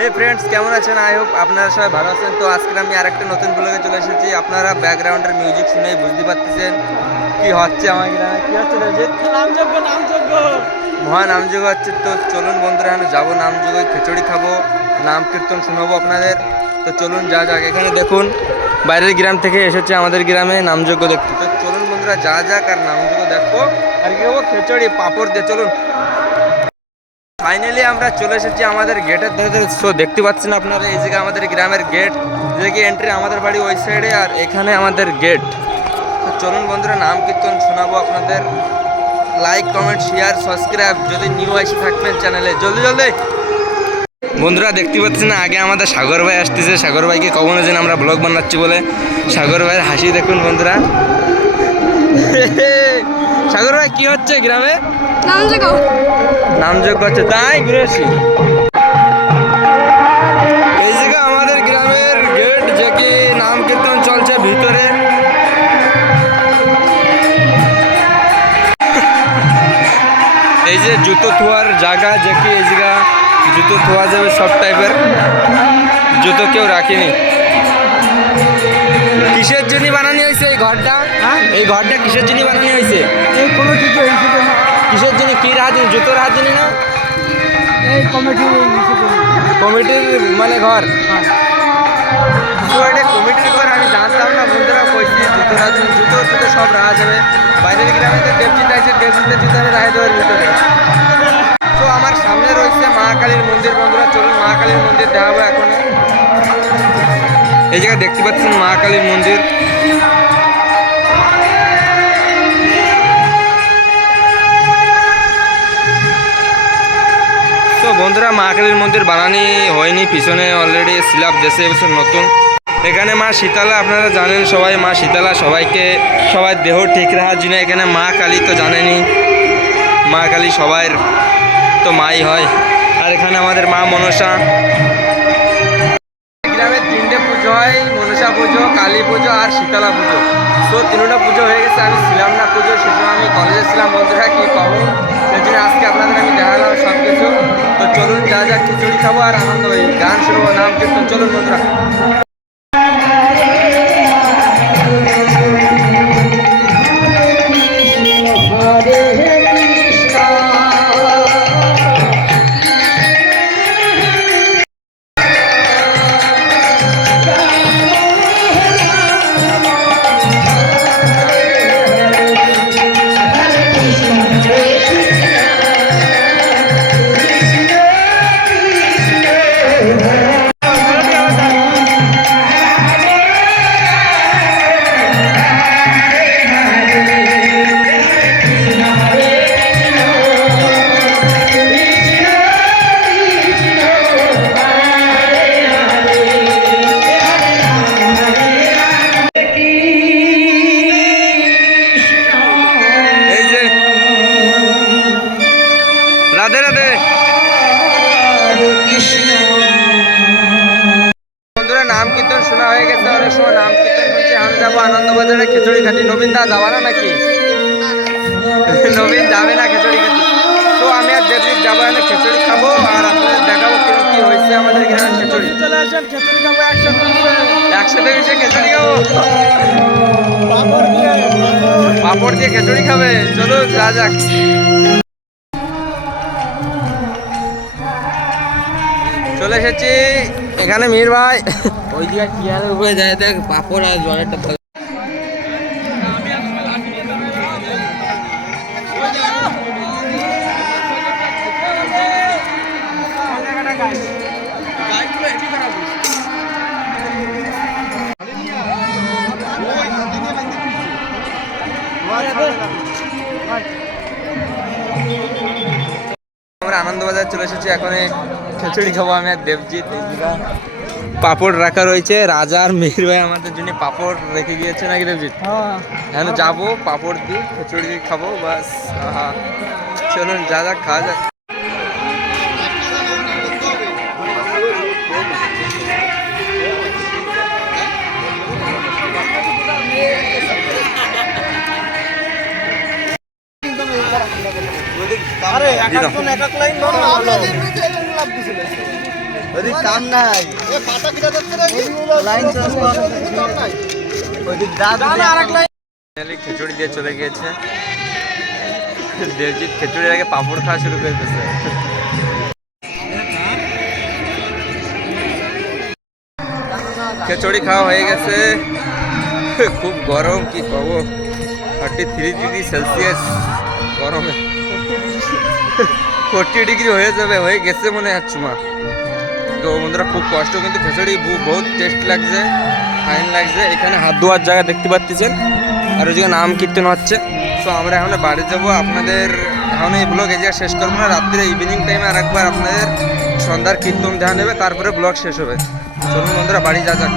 হে friends, কেমন আছেন? I hope আপনারা সবাই ভালো আছেন। তো আজকে আমি আরেকটা নতুন ব্লগে চলে এসেছি। আপনারা ব্যাকগ্রাউন্ডের মিউজিক শুনেই বুঝতে পারতেছেন কি হচ্ছে আমার গ্রামে। কি হচ্ছে রঞ্জিত? নামযজ্ঞ মহা নামযজ্ঞ হচ্ছে। তো চলুন বন্ধুরা, আমি যাবো নামযজ্ঞে, খিচুড়ি খাবো, নাম কীর্তন শোনাবো আপনাদের। তো চলুন যা যাক। এখানে দেখুন বাইরের গ্রাম থেকে এসেছে আমাদের গ্রামে নামযজ্ঞ দেখতে। তো চলুন বন্ধুরা যা যাক আর নামযজ্ঞ দেখবো আর কি খাবো, খিচুড়ি পাঁপড় দিয়ে। চলুন। ফাইনালি আমরা চলে এসেছি আমাদের গেটের ধারে। সো দেখতে পাচ্ছেন আপনারা, এই জায়গায় আমাদের গ্রামের গেট, যেদিকে এন্ট্রি আমাদের বাড়ি ওই সাইডে, আর এখানে আমাদের গেট। তো চলুন বন্ধুরা, নাম কীর্তন শোনাবো আপনাদের। লাইক, কমেন্ট, শেয়ার, সাবস্ক্রাইব যদি নিউ এসে থাকবেন চ্যানেলে, জলদি জলদি। বন্ধুরা দেখতে পাচ্ছেন না, আগে আমাদের সাগর ভাই আসতেছে। সাগর ভাইকে কখনো যেন আমরা ব্লগ বানাচ্ছি বলে, সাগর ভাইয়ের হাসি দেখুন বন্ধুরা। সাগর ভাই কি হচ্ছে গ্রামে? নামযজ্ঞ হচ্ছে, তাই ঘুরে আসি। এই জায়গা আমাদের গ্রামের গেট, যে কি নাম কীর্তন চলছে ভিতরে। এই যে জুতো ধোয়ার জায়গা, যে কি এই জায়গা জুতো ধোয়া যাবে, সব টাইপের জুতো কেউ রাখেনি। কিসের জন্য বানানো হয়েছে এই ঘরটা? এই ঘরটা কিসের জন্য বানানো হয়েছে? কোনো কিছু হয়েছে না। কিসের জন্য? কি রাহাত, জুতো রাহাত জন্য না? এই কমিটির কমিটির মানে ঘর। তো এটা কমিটির ঘর, আমি জানতাম না বন্ধুরা। কইছি জুতো রাহাত, জুতো জুতো সব রাখা যাবে। বাইরের গ্রামে তো দেবজিৎ আছে, দেবজিতের জুতো আমি রাখা দেওয়ার ভিতরে। তো আমার সামনে রয়েছে মা কালীর মন্দির। বন্ধুরা চলুন মা কালীর মন্দির দেখাবো এখন। এই জায়গায় দেখতে পাচ্ছেন মা কালীর মন্দির। তো বন্ধুরা, মা কালীর মন্দির বানানি হয়নি, পিছনে অলরেডি স্ল্যাব দেশে এবছর নতুন। এখানে মা শীতলা, আপনারা জানেন সবাই, মা শীতলা সবাইকে, সবার দেহ ঠিক রাখার জন্য। এখানে মা কালী তো জানেনই, মা কালী সবাই তো মাই হয়। আর এখানে আমাদের মা মনসা। গ্রামে তিনটে পুজো হয়, মনসা পুজো, কালী পুজো আর শীতলা পুজো। তো তিনটা পুজো হয়ে গেছে, আমি ছিলাম না পুজো, সে সময় আমি কলেজে ছিলাম। বন্ধুরা কি পাবো, সেই জন্য আজকে আপনাদের আমি দেখালাম সব কিছু। তো চলুন যা যা, খিচুড়ি খাবো আর আনন্দ হই, গান শুনবো, নাম কীর্তন। চলুন বন্ধুরা। রাধে রাধে। বন্ধুরা নাম কীর্তন শোনা হয়ে গেছে, অনেক সময় নাম কীর্তন শুনছি। আমি যাবো আনন্দবাজারে খিচুড়ি খাটি। নবীন দা যাবা না নাকি? নবীন যাবে না খিচুড়ি খাটি। তো আমি আর দেবজিৎ যাবো, এনে খিচুড়ি খাবো আর আপনাদের দেখাবো কিরকম কি হয়েছে আমাদের গ্রামের খিচুড়ি। চলে আসেন, খিচুড়ি খাবো একসাথে। একসাথে মিশে খিচুড়ি খাবো, পাঁপড় দিয়ে খিচুড়ি খাবে। চলুন যা যাক। চলে এসেছি এখানে মীর ভাই ওই দিকে চেয়ারের উপরে যায়, দেখ পাপড় আর জলেরটা। আমরা আনন্দবাজার চলে এসেছি, এখন খিচুড়ি খাবো আমি আর দেবজিৎ। পাপড় রাখা রয়েছে, রাজা আর মিহির ভাই আমাদের জন্য পাপড় রেখে গিয়েছে নাকি দেবজিৎ? হ্যাঁ, যাবো পাপড় দিয়ে খিচুড়ি দিয়ে খাবো বাস। চলুন যা যাক, খাওয়া যাক। আরে এক লাইন ওদিক কাম নাই লাইন ওদিক ফাইনালি খিচুড়ি দিয়ে চলে গিয়েছে। দেবজিৎ খিচুড়ির আগে পাঁপড় খাওয়া শুরু করে দিয়েছে। খিচুড়ি খাওয়া হয়ে গেছে। খুব গরম, কি পাবো, 33 ডিগ্রি সেলসিয়াস গরমে। 40 ডিগ্রি হয়ে যাবে, হয়ে গেছে মনে হচ্ছে মা। তো বন্ধুরা খুব কষ্ট, কিন্তু খিচুড়ি বহুত টেস্ট লাগছে, ফাইন লাগছে। এখানে হাত ধোয়ার জায়গা দেখতে পাচ্ছেন, আর ওই জায়গায় নাম কীর্তন হচ্ছে। তো আমরা এখন বাড়ি যাবো। আপনাদের এখন এই ব্লগ এই জায়গায় শেষ করবো না, রাত্রে ইভিনিং টাইমে আর একবার আপনাদের সন্ধ্যার কীর্তন দেখা নেবে, তারপরে ব্লগ শেষ হবে। চলুন বন্ধুরা বাড়ি যা যাক।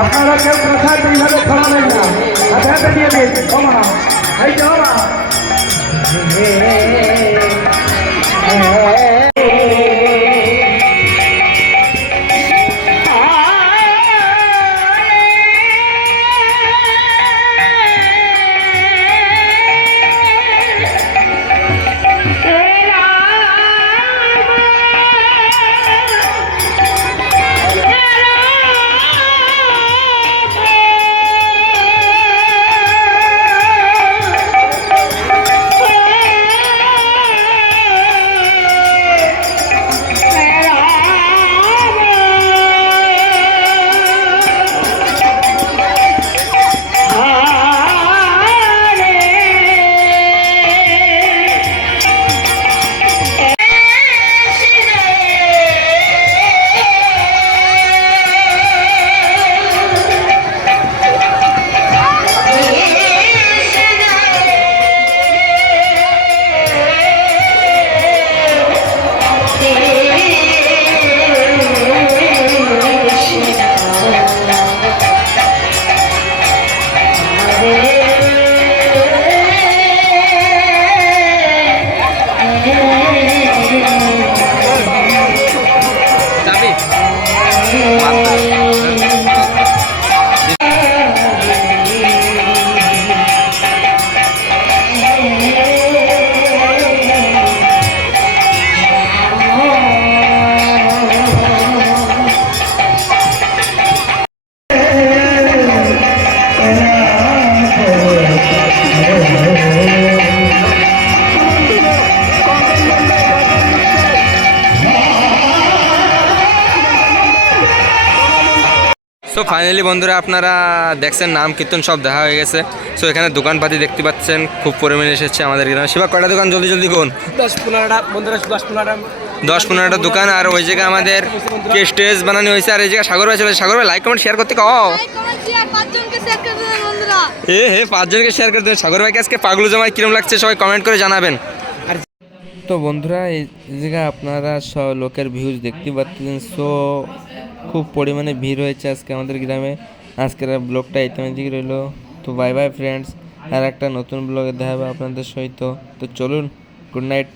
আপনারা কেউ প্রসাদ এইভাবে ছড়াবেন না, হাতে হাতে দিয়ে দিন। ওমা এই যে ওমা সো ফাইনালি বন্ধুরা আপনারা দেখছেন নাম কীর্তন সব দেখা হয়ে গেছে। সো এখানে দোকানপাতি দেখতে পাচ্ছেন খুব পরিমাণে এসেছে আমাদের গ্রামে। শিবা কয়টা দোকান জলদি জলদি কোন 10-15টা বন্ধুরা, 10-15টা 10-15টা দোকান। আর ওই জায়গায় আমাদের কে স্টেজ বানানো হয়েছে। আর এই জায়গায় সাগর ভাই চলে, সাগর ভাই লাইক কমেন্ট শেয়ার করতে কও। হে 5 জনকে শেয়ার করতে। সাগর ভাইকে আজকে পাগলু জামাই কিরম লাগছে সবাই কমেন্ট করে জানাবেন। তো বন্ধুরা এই জায়গায় আপনারা সব লোকের ভিউজ দেখতে পাচ্ছেন। সো খুব পরিমাণে ভিড় হয়েছে আজকে আমাদের গ্রামে। আজকের ব্লগটা এইখানের দিকে রইলো। তো বাই বাই ফ্রেন্ডস, আর একটা নতুন ব্লগে দেখা হবে আপনাদের সহিত। তো চলুন, গুড নাইট।